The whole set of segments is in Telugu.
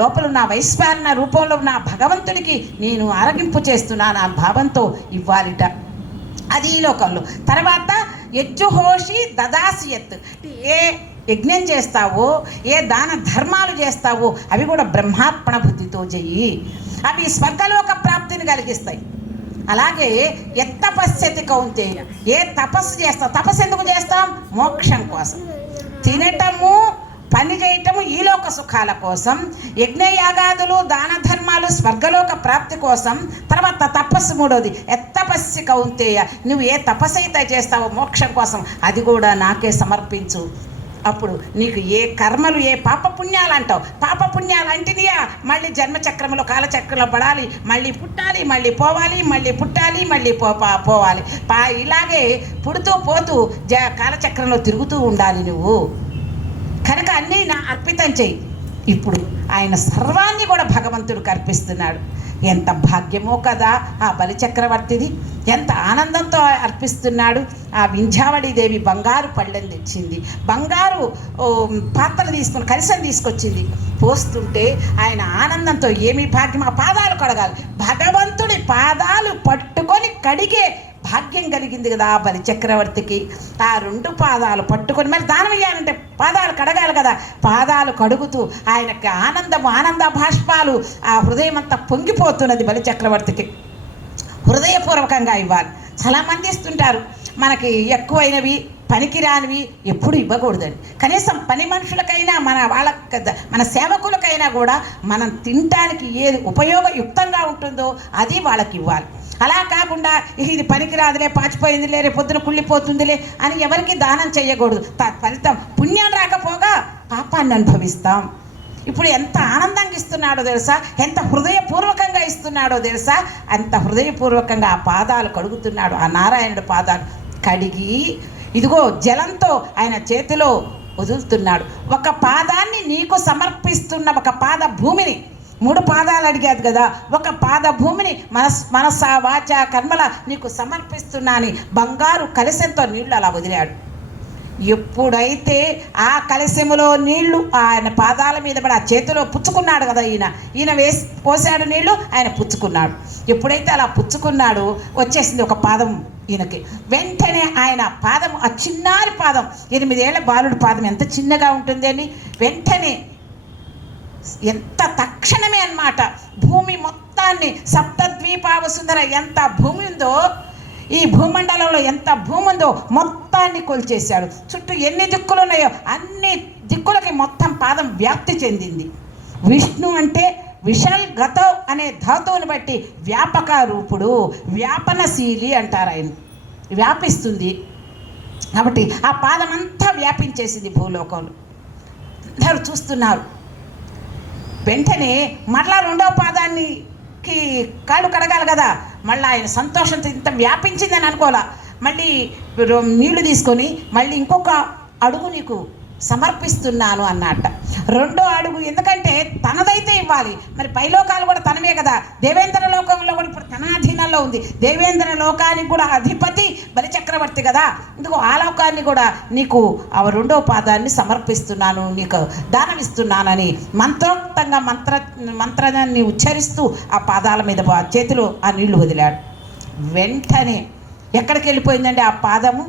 లోపల ఉన్న వైశ్వాన రూపంలో ఉన్న భగవంతుడికి నేను ఆరగింపు చేస్తున్నాను ఆ భావంతో ఇవ్వాలిట. అది ఈ లోకంలో. తర్వాత యజ్జుహోషి దదాసియత్, ఏ యజ్ఞం చేస్తావో, ఏ దాన ధర్మాలు చేస్తావో అవి కూడా బ్రహ్మార్పణ బుద్ధితో చెయ్యి. అవి స్వర్గలోక ప్రాప్తిని కలిగిస్తాయి. అలాగే ఎత్తపస్యతి కౌంతేయ, ఏ తపస్సు చేస్తావు, తపస్సు ఎందుకు చేస్తాం? మోక్షం కోసం. తినటము పని చేయటము ఈ లోక సుఖాల కోసం, యజ్ఞయాగాదులు దాన ధర్మాలు స్వర్గలోక ప్రాప్తి కోసం. తర్వాత తపస్సు మూడోది ఎత్తపస్సి కౌంతేయ, నువ్వు ఏ తపస్సు అయితే చేస్తావో మోక్షం కోసం అది కూడా నాకే సమర్పించు. అప్పుడు నీకు ఏ కర్మలు, ఏ పాపపుణ్యాలు అంటావు, పాపపుణ్యాలు అంటినియా మళ్ళీ జన్మచక్రంలో కాలచక్రంలో పడాలి, మళ్ళీ పుట్టాలి, మళ్ళీ పోవాలి, మళ్ళీ పుట్టాలి, మళ్ళీ పోవాలి. ఇలాగే పుడుతూ పోతూ కాలచక్రంలో తిరుగుతూ ఉండాలి నువ్వు. కనుక అన్నీ నా అర్పితం చెయ్యి. ఇప్పుడు ఆయన సర్వాన్ని కూడా భగవంతుడికి అర్పిస్తున్నాడు. ఎంత భాగ్యమో కదా ఆ బలిచక్రవర్తిది, ఎంత ఆనందంతో అర్పిస్తున్నాడు. ఆ వింధ్యావళీదేవి బంగారు పళ్ళెం తెచ్చింది, బంగారు పాత్రలు తీసుకుని కలశం తీసుకొచ్చింది. పోస్తుంటే ఆయన ఆనందంతో ఏమి భాగ్యం, ఆ పాదాలు కడగాలి, భగవంతుడి పాదాలు పట్టుకొని కడిగే భాగ్యం కలిగింది కదా ఆ బలిచక్రవర్తికి. ఆ రెండు పాదాలు పట్టుకొని మరి దానం ఇయ్యాలంటే పాదాలు కడగాలి కదా, పాదాలు కడుగుతూ ఆయనకి ఆనంద భాష్పాలు, ఆ హృదయం అంతా పొంగిపోతున్నది బలిచక్రవర్తికి. హృదయపూర్వకంగా ఇవ్వాలి. చాలామంది ఇస్తుంటారు, మనకి ఎక్కువైనవి పనికిరానివి ఎప్పుడు ఇవ్వకూడదండి. కనీసం పని మనుషులకైనా మన సేవకులకైనా కూడా మనం తినటానికి ఏది ఉపయోగయుక్తంగా ఉంటుందో అది వాళ్ళకి ఇవ్వాలి. అలా కాకుండా ఇది పనికిరాదులే, పాచిపోయిందిలే, రేపు పొద్దున కుళ్ళిపోతుందిలే అని ఎవరికి దానం చేయకూడదు. ఫలితం పుణ్యం రాకపోగా పాపాన్ని అనుభవిస్తాం. ఇప్పుడు ఎంత ఆనందంగా ఇస్తున్నాడో తెలుసా, ఎంత హృదయపూర్వకంగా ఇస్తున్నాడో తెలుసా, అంత హృదయపూర్వకంగా ఆ పాదాలు కడుగుతున్నాడు. ఆ నారాయణుడు పాదాలు కడిగి ఇదిగో జలంతో ఆయన చేతిలో వదులుతున్నాడు. ఒక పాదాన్ని నీకు సమర్పిస్తున్న, ఒక పాద భూమిని, 3 పాదాలు అడిగాదు కదా, ఒక పాద భూమిని మనస వాచ కర్మల నీకు సమర్పిస్తున్నాని బంగారు కలశంతో నీళ్లు అలా వదిలాడు. ఎప్పుడైతే ఆ కలశములో నీళ్లు ఆయన పాదాల మీద పడి ఆ చేతిలో పుచ్చుకున్నాడు కదా, ఈయన పోసాడు నీళ్లు, ఆయన పుచ్చుకున్నాడు. ఎప్పుడైతే అలా పుచ్చుకున్నాడో వచ్చేసింది ఒక పాదం ఈయనకి. వెంటనే ఆయన పాదం, ఆ చిన్నారి పాదం, 8 ఏళ్ల బాలుడి పాదం ఎంత చిన్నగా ఉంటుంది అని వెంటనే ఎంత తక్షణమే అన్నమాట భూమి మొత్తాన్ని, సప్తద్వీపావసుందర ఎంత భూమి ఉందో, ఈ భూమండలంలో ఎంత భూమి ఉందో మొత్తాన్ని కొలిచేశాడు. చుట్టూ ఎన్ని దిక్కులు ఉన్నాయో అన్ని దిక్కులకి మొత్తం పాదం వ్యాప్తి చెందింది. విష్ణు అంటే విశల్ గత అనే ధాతువుని బట్టి వ్యాపక రూపుడు, వ్యాపనశీలి అంటారు. ఆయన వ్యాపిస్తుంది కాబట్టి ఆ పాదం అంతా వ్యాపించేసింది భూలోకంలో. అందరూ చూస్తున్నారు. వెంటనే మళ్ళా 2వ పాదానికి కాళ్ళు కడగాలి కదా, మళ్ళీ ఆయన సంతోషంతో ఇంత వ్యాపించిందని అనుకోవాలా. మళ్ళీ నీళ్లు తీసుకొని మళ్ళీ ఇంకొక అడుగు నీకు సమర్పిస్తున్నాను అన్నట్ట. 2వ అడుగు, ఎందుకంటే తనదైతే ఇవ్వాలి, మరి పైలోకాలు కూడా తనమే కదా. దేవేంద్ర లోకంలో కూడా ఇప్పుడు తన అధీనంలో ఉంది. దేవేంద్ర లోకానికి కూడా అధిపతి బలిచక్రవర్తి కదా. ఇందుకు ఆ లోకాన్ని కూడా నీకు ఆ 2వ పాదాన్ని సమర్పిస్తున్నాను, నీకు దానమిస్తున్నానని మంత్రోక్తంగా మంత్రాన్ని ఉచ్చరిస్తూ ఆ పాదాల మీద చేతిలో ఆ నీళ్లు వదిలాడు. వెంటనే ఎక్కడికి వెళ్ళిపోయిందండి ఆ పాదము?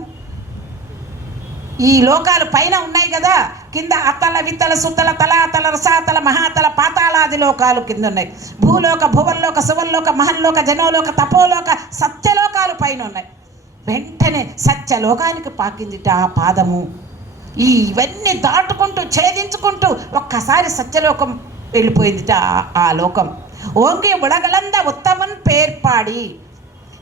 ఈ లోకాలు పైన ఉన్నాయి కదా, కింద అతల విత్తల సుత్తల తలాతల రసాతల మహాతల పాతాళాది లోకాలు కింద ఉన్నాయి. భూలోక, భువల్లోక, సువల్లోక, మహల్లోక, జనోలోక, తపోలోక, సత్యలోకాలు పైన ఉన్నాయి. వెంటనే సత్యలోకానికి పాకిందిట ఆ పాదము. ఇవన్నీ దాటుకుంటూ ఛేదించుకుంటూ ఒక్కసారి సత్యలోకం వెళ్ళిపోయిందిట ఆ లోకం. ఓంగి ఉడగలంద ఉత్తమన్ పేర్పాడి,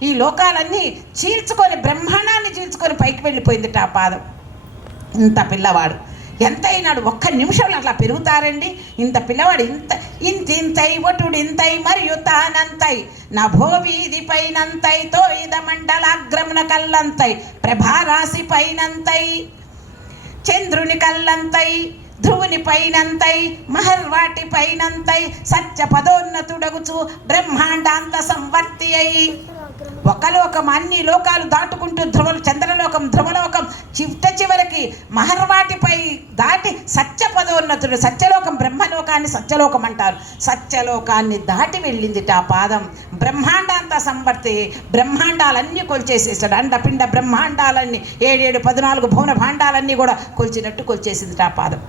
ఈ లోకాలన్నీ చీల్చుకొని, బ్రహ్మాండాన్ని చీల్చుకొని పైకి వెళ్ళిపోయిందిట ఆ పాదం. ఇంత పిల్లవాడు ఎంత అయినాడు, ఒక్క నిమిషంలో అట్లా పెరుగుతారండి. ఇంత పిల్లవాడు ఇంతై ఒటుడు ఇంతై మరియు తానంతై నభో వీధి పైనంతై తోయిద మండలాగ్రమున కల్లంతై ప్రభారాశి పైనంతై చంద్రుని కల్లంతై ధ్రువుని పైనంతై మహర్వాటి పైనంతై సత్య పదోన్నతుడగుచు బ్రహ్మాండాంత సంవర్తి అయి ఒక లోకం అన్ని లోకాలు దాటుకుంటూ చంద్రలోకం ధ్రువలోకం చివరికి మహర్వాటిపై దాటి సత్యపదోన్నతుడు సత్యలోకం బ్రహ్మలోకాన్ని సత్యలోకం అంటారు. సత్యలోకాన్ని దాటి వెళ్ళిందిట ఆ పాదం. బ్రహ్మాండాంత సంవర్తి బ్రహ్మాండాలన్నీ కొలిచేసేసాడు. అండపిండ బ్రహ్మాండాలన్నీ 7 14 భువన భాండాలన్నీ కూడా కొలిచినట్టు కొలిచేసిందిట ఆ పాదం.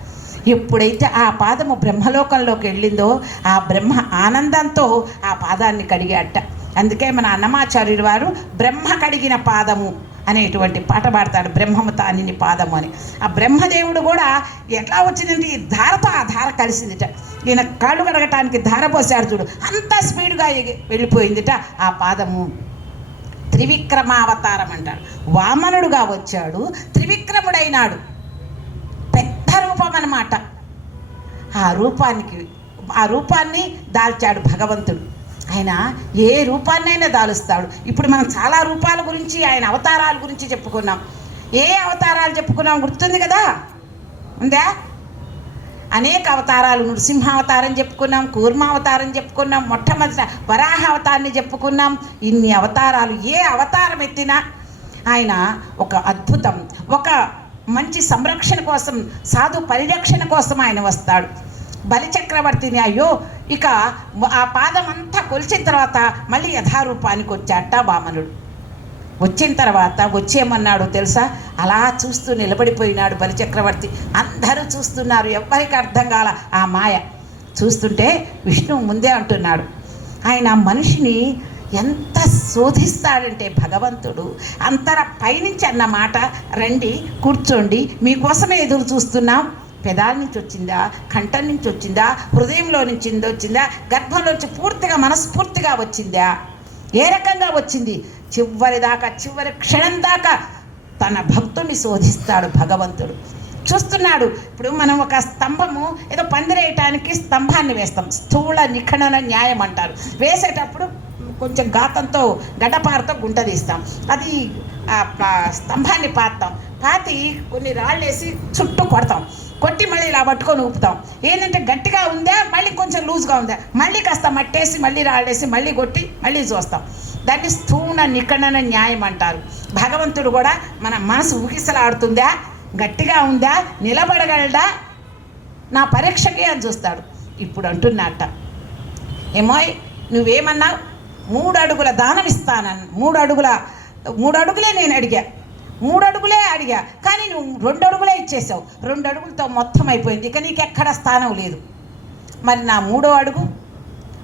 ఎప్పుడైతే ఆ పాదము బ్రహ్మలోకంలోకి వెళ్ళిందో ఆ బ్రహ్మ ఆనందంతో ఆ పాదాన్ని కడిగాట. అందుకే మన అన్నమాచార్యుడు వారు బ్రహ్మ కడిగిన పాదము అనేటువంటి పాట పాడతాడు, బ్రహ్మము తానిని పాదము అని. ఆ బ్రహ్మదేవుడు కూడా ఎట్లా వచ్చిందంటే ఈ ధారతో ఆ ధార కలిసిందిట. ఈయన కాళ్ళు కడగటానికి ధార పోసాడు చూడు, అంత స్పీడ్గా వెళ్ళిపోయిందిట ఆ పాదము. త్రివిక్రమావతారం అంటాడు. వామనుడుగా వచ్చాడు, త్రివిక్రముడైనాడు. పెద్ద రూపం అన్నమాట. ఆ రూపాన్ని దాల్చాడు భగవంతుడు. ఆయన ఏ రూపాన్నైనా దాలుస్తాడు. ఇప్పుడు మనం చాలా రూపాల గురించి ఆయన అవతారాల గురించి చెప్పుకున్నాం. ఏ అవతారాలు చెప్పుకున్నాం గుర్తుంది కదా, ఉందా? అనేక అవతారాలు. నృసింహావతారం చెప్పుకున్నాం, కూర్మావతారం చెప్పుకున్నాం, మొట్టమొదట వరాహ అవతారాన్ని చెప్పుకున్నాం. ఇన్ని అవతారాలు, ఏ అవతారం ఎత్తినా ఆయన ఒక అద్భుతం, ఒక మంచి సంరక్షణ కోసం, సాధు పరిరక్షణ కోసం ఆయన వస్తాడు. బలిచక్రవర్తిని అయ్యో ఇక ఆ పాదం అంతా కొలిచిన తర్వాత మళ్ళీ యథారూపానికి వచ్చాట వామనుడు. వచ్చిన తర్వాత వచ్చేయమన్నాడు తెలుసా, అలా చూస్తూ నిలబడిపోయినాడు బలిచక్రవర్తి. అందరూ చూస్తున్నారు, ఎవ్వరికి అర్థం కాల ఆ మాయ. చూస్తుంటే విష్ణువు ముందే అంటున్నాడు. ఆయన మనిషిని ఎంత శోధిస్తాడంటే భగవంతుడు, అంతర పైనుంచి అన్నమాట, రండి కూర్చోండి, మీకోసమే ఎదురు చూస్తున్నాం. పెదాల నుంచి వచ్చిందా, కంఠం నుంచి వచ్చిందా, హృదయంలో నుంచి వచ్చిందా, గర్భంలోంచి పూర్తిగా మనస్ఫూర్తిగా వచ్చిందా, ఏ రకంగా వచ్చింది? చివరి క్షణం దాకా తన భక్తుని శోధిస్తాడు భగవంతుడు. చూస్తున్నాడు. ఇప్పుడు మనం ఒక స్తంభము ఏదో పందిరేయటానికి స్తంభాన్ని వేస్తాం, స్థూల నిఖనన న్యాయం అంటారు. వేసేటప్పుడు కొంచెం గాతంతో గడ్డపారతో గుంట తీస్తాం, అది స్తంభాన్ని పాతాం, పాతి కొన్ని రాళ్ళు వేసి చుట్టూ కొడతాం, కొట్టి మళ్ళీ ఇలా పట్టుకొని ఊపుతాం. ఏంటంటే గట్టిగా ఉందా, మళ్ళీ కొంచెం లూజ్గా ఉందా, మళ్ళీ కాస్త మట్టేసి మళ్ళీ రాళ్ళేసి మళ్ళీ కొట్టి మళ్ళీ చూస్తాం. దాన్ని స్థూల నిఖనన న్యాయం అంటారు. భగవంతుడు కూడా మన మనసు ఊగిసలాడుతుందా, గట్టిగా ఉందా, నిలబడగలడా, నా పరీక్షకి అని చూస్తాడు. ఇప్పుడు అంటున్నట్ట, ఏమోయ్ నువ్వేమన్నావు, 3 అడుగుల దానం ఇస్తానని. 3 అడుగులే నేను అడిగా, 3 అడుగులే అడిగా, కానీ నువ్వు 2 అడుగులే ఇచ్చేసావు. 2 అడుగులతో మొత్తం అయిపోయింది, ఇక నీకు ఎక్కడ స్థానం లేదు. మరి నా 3వ అడుగు,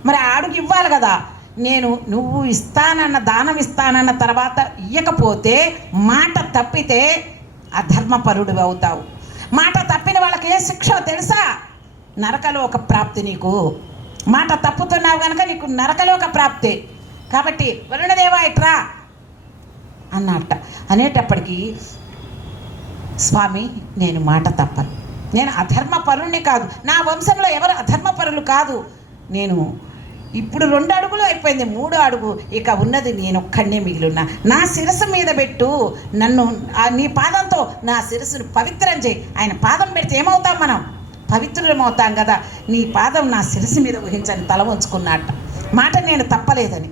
మరి ఆ అడుగు ఇవ్వాలి కదా. నువ్వు ఇస్తానన్న దానం ఇస్తానన్న తర్వాత ఇయ్యకపోతే, మాట తప్పితే అధర్మపరుడు అవుతావు. మాట తప్పిన వాళ్ళకి ఏ శిక్ష తెలుసా? నరకలోక ప్రాప్తి. నీకు మాట తప్పుతున్నావు కనుక నీకు నరకలోక ప్రాప్తి. కాబట్టి వరుణదేవా ఇట్రా అన్నట్ట. అనేటప్పటికీ స్వామి నేను మాట తప్పను, నేను అధర్మపరుణ్ణి కాదు, నా వంశంలో ఎవరు అధర్మపరులు కాదు. నేను ఇప్పుడు 2 అడుగులు అయిపోయింది, 3వ అడుగు ఇక ఉన్నది నేను ఒక్కడే మిగిలిన్నా. నా శిరస్సు మీద పెట్టు, నన్ను నీ పాదంతో నా శిరస్సును పవిత్రం చేయి. ఆయన పాదం పెడితే ఏమవుతాం మనం? పవిత్రులమవుతాం కదా. నీ పాదం నా శిరస్సు మీద ఊహించని తల వంచుకున్నట్ట. మాట నేను తప్పలేదని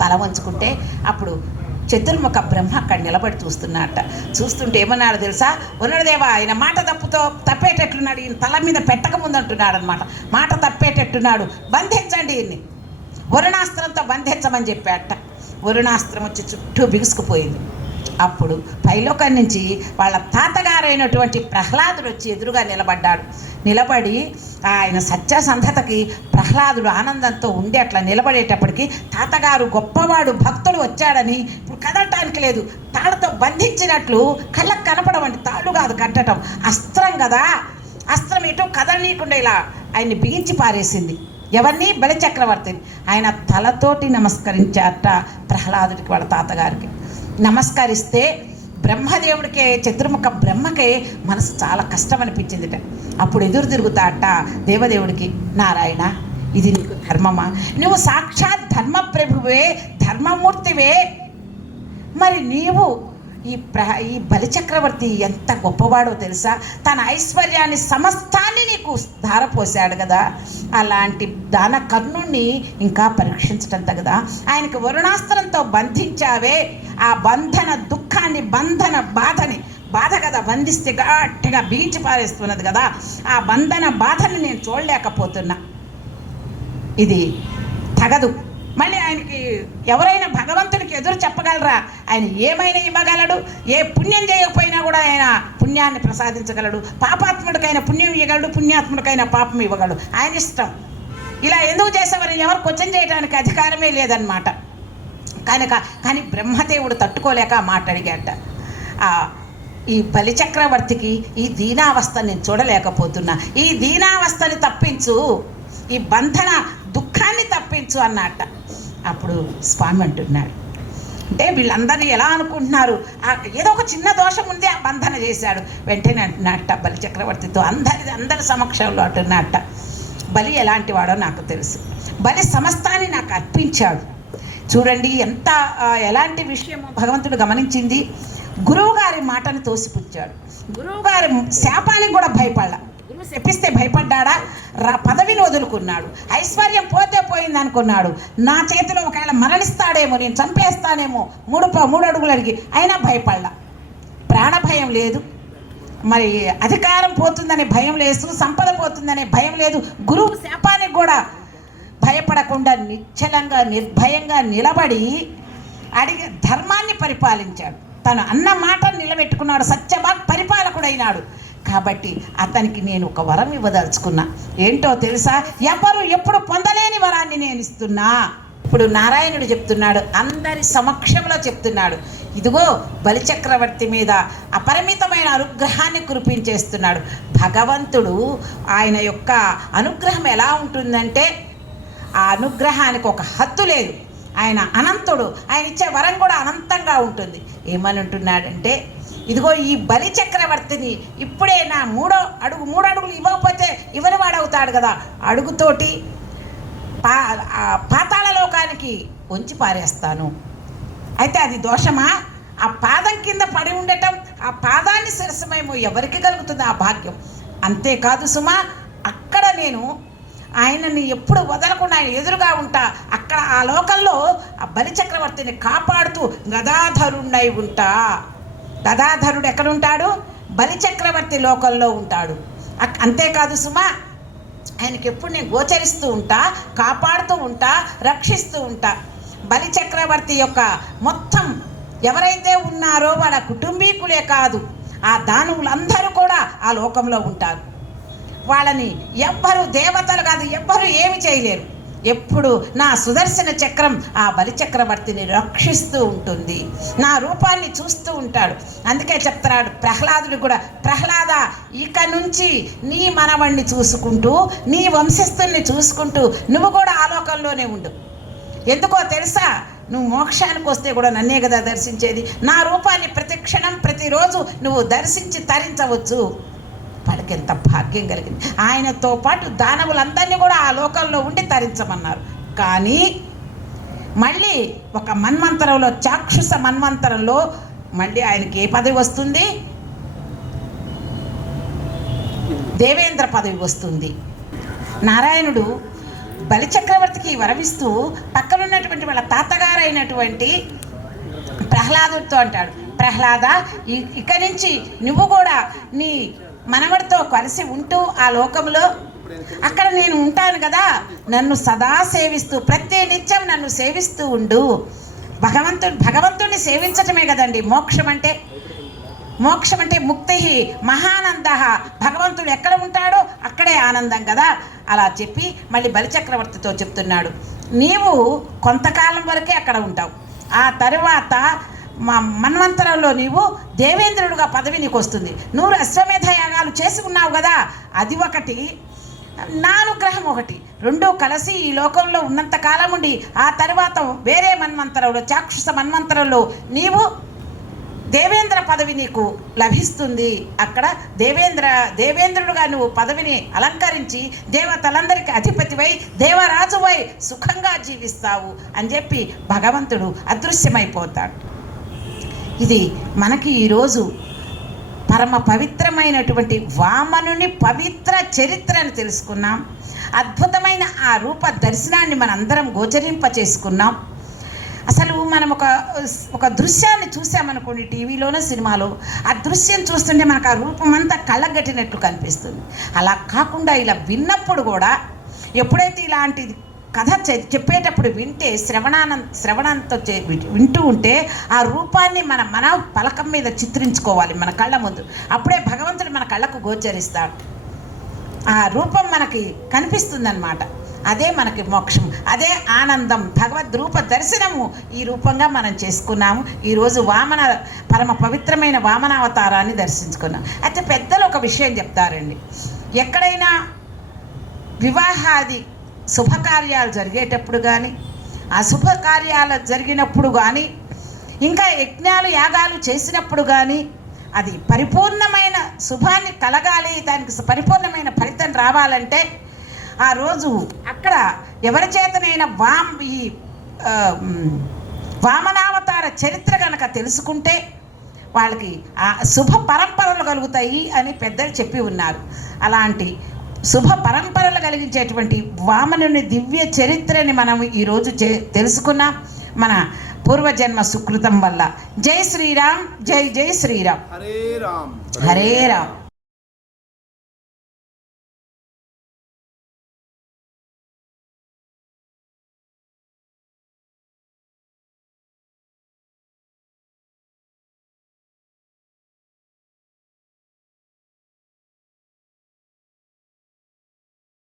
తల వంచుకుంటే అప్పుడు చతుర్ముఖ బ్రహ్మ అక్కడ నిలబడి చూస్తున్నట్ట. చూస్తుంటే ఏమన్నాడు తెలుసా? వరుణదేవా ఆయన మాట తప్పేటట్లున్నాడు, ఈయన తల మీద పెట్టక ముందు అంటున్నాడు అనమాట. మాట తప్పేటట్టున్నాడు, బంధించండి ఈయన్ని, వరుణాస్త్రంతో బంధించమని చెప్పాట. వరుణాస్త్రం వచ్చి చుట్టూ బిగుసుకుపోయింది. అప్పుడు పైలోకం నుంచి వాళ్ళ తాతగారైనటువంటి ప్రహ్లాదుడు వచ్చి ఎదురుగా నిలబడి ఆయన సత్యసంధతకి ప్రహ్లాదుడు ఆనందంతో ఉండి అట్లా నిలబడేటప్పటికి తాతగారు గొప్పవాడు భక్తుడు వచ్చాడని ఇప్పుడు కదలటానికి లేదు, తాడుతో బంధించినట్లు కళ్ళకు కనపడవండి, తాడు కాదు కట్టడం, అస్త్రం కదా. అస్త్రం ఎటో కదలనీయకుండా ఇలా ఆయన్ని బిగించి పారేసింది. ఎవరిని? బలిచక్రవర్తిని. ఆయన తలతోటి నమస్కరించారట ప్రహ్లాదుడికి, వాళ్ళ తాతగారికి. నమస్కరిస్తే బ్రహ్మదేవుడికే, చతుర్ముఖ బ్రహ్మకే మనసు చాలా కష్టం అనిపించిందిట. అప్పుడు ఎదురు తిరుగుతాట దేవదేవుడికి, నారాయణ ఇది నీకు ధర్మమా? నువ్వు సాక్షాత్ ధర్మప్రభువే, ధర్మమూర్తివే, మరి నీవు ఈ బలిచక్రవర్తి ఎంత గొప్పవాడో తెలుసా? తన ఐశ్వర్యాన్ని సమస్తాన్ని నీకు ధారపోసాడు కదా, అలాంటి దాన కర్ణుణ్ణి ఇంకా పరీక్షించటం తగదా? ఆయనకు వరుణాస్త్రంతో బంధించావే, ఆ బంధన దుఃఖాన్ని, బంధన బాధ కదా, బంధిస్తే గట్టిగా బీచి పారేస్తున్నది కదా, ఆ బంధన బాధని నేను చూడలేకపోతున్నా. ఇది తగదు. మళ్ళీ ఆయనకి ఎవరైనా భగవంతుడికి ఎదురు చెప్పగలరా? ఆయన ఏమైనా ఇవ్వగలడు. ఏ పుణ్యం చేయకపోయినా కూడా ఆయన పుణ్యాన్ని ప్రసాదించగలడు. పాపాత్ముడికైనా పుణ్యం ఇవ్వగలడు, పుణ్యాత్ముడికైనా పాపం ఇవ్వగలడు. ఆయన ఇష్టం. ఇలా ఎందుకు చేసేవారు? ఎవరు క్వశ్చన్ చేయడానికి అధికారమే లేదన్నమాట. కానీ బ్రహ్మదేవుడు తట్టుకోలేక మాట అడిగాట. ఈ బలిచక్రవర్తికి ఈ దీనావస్థని నేను చూడలేకపోతున్నా, ఈ దీనావస్థని తప్పించు, ఈ బంధన దుఃఖాన్ని తప్పించు అన్నట్ట. అప్పుడు స్వామి అంటున్నాడు, అంటే వీళ్ళందరూ ఎలా అనుకుంటున్నారు, ఏదో ఒక చిన్న దోషం ఉంది, ఆ బంధన చేశాడు. వెంటనే అంటున్నట్ట బలిచక్రవర్తితో, అందరి సమక్షంలో అంటున్నట్ట, బలి ఎలాంటి వాడో నాకు తెలుసు, బలి సమస్తాన్ని నాకు అర్పించాడు. చూడండి ఎంత ఎలాంటి విషయమో భగవంతుడు గమనించింది. గురువుగారి మాటను తోసిపుచ్చాడు. గురువుగారి శాపానికి కూడా భయపడలా. గురువు శపిస్తే భయపడ్డా? పదవిని వదులుకున్నాడు. ఐశ్వర్యం పోతే పోయింది అనుకున్నాడు. నా చేతిలో ఒకవేళ మరణిస్తాడేమో, నేను చంపేస్తానేమో, మూడు అడుగులు అడిగి అయినా భయపడలా. ప్రాణ భయం లేదు, మరి అధికారం పోతుందనే భయం లేదు, సంపద పోతుందనే భయం లేదు. గురువు శాపానికి కూడా భయపడకుండా నిశ్చలంగా నిర్భయంగా నిలబడి అడిగి ధర్మాన్ని పరిపాలించాడు. తను అన్న మాట నిలబెట్టుకున్నాడు. సత్యవాక్ పరిపాలకుడైనాడు. కాబట్టి అతనికి నేను ఒక వరం ఇవ్వదలుచుకున్నా. ఏంటో తెలుసా? ఎవరు ఎప్పుడు పొందలేని వరాన్ని నేను ఇస్తున్నా. ఇప్పుడు నారాయణుడు చెప్తున్నాడు, అందరి సమక్షంలో చెప్తున్నాడు, ఇదిగో బలిచక్రవర్తి మీద అపరిమితమైన అనుగ్రహాన్ని కురిపించేస్తున్నాడు. భగవంతుడు ఆయన యొక్క అనుగ్రహం ఎలా ఉంటుందంటే, ఆ అనుగ్రహానికి ఒక హద్దు లేదు. ఆయన అనంతుడు. ఆయన ఇచ్చే వరం కూడా అనంతంగా ఉంటుంది. ఏమని అంటున్నాడంటే, ఇదిగో ఈ బలి చక్రవర్తిని ఇప్పుడే నా మూడు అడుగులు ఇవ్వకపోతే ఇవ్వని వాడవుతాడు కదా, అడుగుతోటి పాతాళ లోకానికి వంచి పారేస్తాను. అయితే అది దోషమా? ఆ పాదం కింద పడి ఉండటం, ఆ పాదాన్ని శిరసమేమో ఎవరికి కలుగుతుంది ఆ భాగ్యం. అంతేకాదు సుమా, అక్కడ నేను ఆయనని ఎప్పుడు వదలకుండా ఆయన ఎదురుగా ఉంటా. అక్కడ ఆ లోకంలో ఆ బలిచక్రవర్తిని కాపాడుతూ గదాధరుణ్ణై ఉంటా. గదాధరుడు ఎక్కడుంటాడు? బలిచక్రవర్తి లోకంలో ఉంటాడు. అంతేకాదు సుమా, ఆయనకి ఎప్పుడు నేను గోచరిస్తూ ఉంటా, కాపాడుతూ ఉంటా, రక్షిస్తూ ఉంటా. బలిచక్రవర్తి యొక్క మొత్తం ఎవరైతే ఉన్నారో వాళ్ళ కుటుంబీకులే కాదు, ఆ దానవులందరూ కూడా ఆ లోకంలో ఉంటారు. వాళ్ళని ఎవ్వరు దేవతలు కాదు, ఎవ్వరు ఏమి చేయలేరు. ఎప్పుడు నా సుదర్శన చక్రం ఆ బలిచక్రవర్తిని రక్షిస్తూ ఉంటుంది, నా రూపాన్ని చూస్తూ ఉంటాడు. అందుకే చెప్తున్నాడు ప్రహ్లాదుడు కూడా, ప్రహ్లాద ఇక నుంచి నీ మనవణ్ణి చూసుకుంటూ, నీ వంశస్థుల్ని చూసుకుంటూ నువ్వు కూడా ఆలోకంలోనే ఉండు. ఎందుకో తెలుసా? నువ్వు మోక్షానికి వస్తే కూడా నన్నే కదా దర్శించేది. నా రూపాన్ని ప్రతి క్షణం ప్రతిరోజు నువ్వు దర్శించి తరించవచ్చు. వాడికి ఎంత భాగ్యం కలిగింది. ఆయనతో పాటు దానవులందరినీ కూడా ఆ లోకంలో ఉండి తరించమన్నారు. కానీ మళ్ళీ ఒక మన్వంతరంలో, చాక్షుష మన్వంతరంలో మళ్ళీ ఆయనకి ఏ పదవి వస్తుంది? దేవేంద్ర పదవి వస్తుంది. నారాయణుడు బలిచక్రవర్తికి వరమిస్తూ పక్కనున్నటువంటి వాళ్ళ తాతగారైనటువంటి ప్రహ్లాదుడితో అంటాడు, ప్రహ్లాద ఇక నుంచి నువ్వు కూడా నీ మనవడితో కలిసి ఉంటూ ఆ లోకంలో అక్కడ నేను ఉంటాను కదా, నన్ను సదా సేవిస్తూ ప్రతి నిత్యం నన్ను సేవిస్తూ ఉండు. భగవంతుడిని సేవించటమే కదండి మోక్షం అంటే. మోక్షం అంటే ముక్తి మహానంద. భగవంతుడు ఎక్కడ ఉంటాడో అక్కడే ఆనందం కదా. అలా చెప్పి మళ్ళీ బలిచక్రవర్తితో చెప్తున్నాడు, నీవు కొంతకాలం వరకే అక్కడ ఉంటావు. ఆ తరువాత మన్వంతరంలో నీవు దేవేంద్రుడుగా పదవి నీకు వస్తుంది. నువ్వు అశ్వమేధ యాగాలు చేసుకున్నావు కదా, అది ఒకటి, నా అనుగ్రహం ఒకటి, రెండూ కలిసి ఈ లోకంలో ఉన్నంత కాలం ఉండి ఆ తర్వాత వేరే మన్వంతరంలో, చాక్షుష మన్వంతరంలో నీవు దేవేంద్ర పదవి నీకు లభిస్తుంది. అక్కడ దేవేంద్రుడుగా నువ్వు పదవిని అలంకరించి దేవతలందరికీ అధిపతివై దేవరాజువై సుఖంగా జీవిస్తావు అని చెప్పి భగవంతుడు అదృశ్యమైపోతాడు. ఇది మనకి ఈరోజు పరమ పవిత్రమైనటువంటి వామనుని పవిత్ర చరిత్రను తెలుసుకున్నాం. అద్భుతమైన ఆ రూప దర్శనాన్ని మనందరం గోచరింప చేసుకున్నాం. అసలు మనం ఒక దృశ్యాన్ని చూసామనుకోండి, టీవీలోనో సినిమాలో, ఆ దృశ్యం చూస్తుంటే మనకు ఆ రూపం అంతా కళ్ళగట్టినట్లు కనిపిస్తుంది. అలా కాకుండా ఇలా విన్నప్పుడు కూడా, ఎప్పుడైతే ఇలాంటి కథ చెప్పేటప్పుడు వింటే, శ్రవణంతో వింటూ ఉంటే ఆ రూపాన్ని మన పలకం మీద చిత్రించుకోవాలి మన కళ్ళ ముందు. అప్పుడే భగవంతుడు మన కళ్ళకు గోచరిస్తాడు. ఆ రూపం మనకి కనిపిస్తుందన్నమాట. అదే మనకి మోక్షం, అదే ఆనందం. భగవద్ రూప దర్శనము ఈ రూపంగా మనం చేసుకున్నాము. ఈరోజు పరమ పవిత్రమైన వామనావతారాన్ని దర్శించుకున్నాం. అయితే పెద్దలు ఒక విషయం చెప్తారండి. ఎక్కడైనా వివాహాది శుభకార్యాలు జరిగేటప్పుడు కానీ, అశుభకార్యాలు జరిగినప్పుడు కానీ, ఇంకా యజ్ఞాలు యాగాలు చేసినప్పుడు కానీ, అది పరిపూర్ణమైన శుభాన్ని కలగాలి, దానికి పరిపూర్ణమైన ఫలితం రావాలంటే ఆ రోజు అక్కడ ఎవరి చేతనైనా ఈ వామనావతార చరిత్ర కనుక తెలుసుకుంటే వాళ్ళకి ఆ శుభ పరంపరలు కలుగుతాయి అని పెద్దలు చెప్పి ఉన్నారు. అలాంటి శుభ పరంపరలు కలిగించేటువంటి వామనుని దివ్య చరిత్రని మనం ఈరోజు తెలుసుకున్నాం మన పూర్వజన్మ సుకృతం వల్ల. జై శ్రీరామ్, జై జై శ్రీరామ్. హరే రామ్, హరే రామ్.